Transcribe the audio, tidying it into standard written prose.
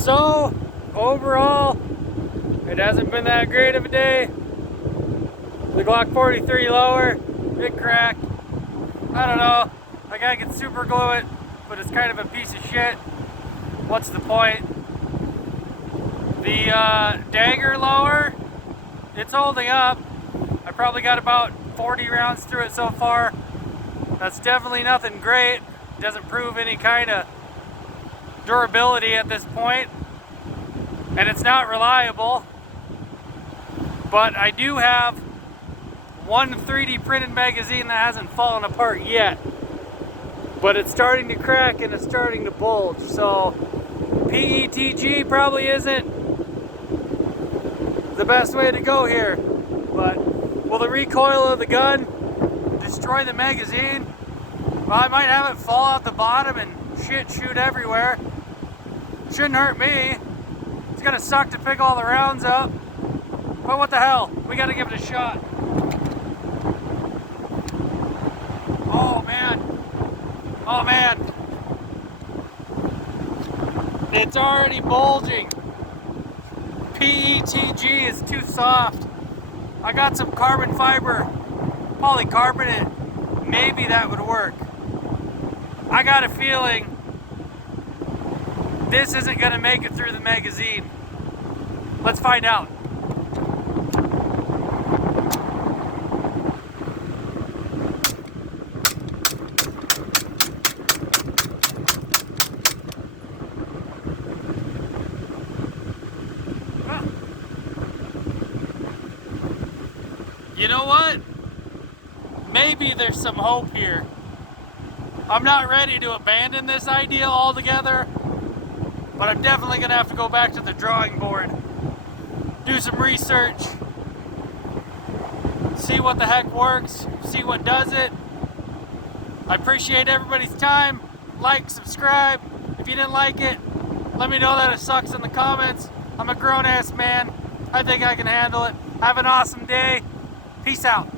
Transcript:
So, overall, it hasn't been that great of a day. The Glock 43 lower, it cracked. I don't know, I gotta get super glue it, but it's kind of a piece of shit. What's the point? The dagger lower, it's holding up. I probably got about 40 rounds through it so far. That's definitely nothing great. It doesn't prove any kind of durability at this point, and it's not reliable. But I do have one 3D printed magazine that hasn't fallen apart yet, but it's starting to crack and it's starting to bulge. So PETG probably isn't the best way to go here, but will the recoil of the gun destroy the magazine? Well, I might have it fall out the bottom and shit shoot everywhere. Shouldn't hurt me. It's gonna suck to pick all the rounds up, but what the hell, we gotta give it a shot. Oh man, it's already bulging. PETG is too soft. I got some carbon fiber polycarbonate, maybe that would work. I got a feeling this isn't gonna make it through the magazine. Let's find out. You know what? Maybe there's some hope here. I'm not ready to abandon this idea altogether, but I'm definitely gonna have to go back to the drawing board, do some research, see what the heck works, see what does it. I appreciate everybody's time. Like, subscribe. If you didn't like it, let me know that it sucks in the comments. I'm a grown-ass man. I think I can handle it. Have an awesome day. Peace out.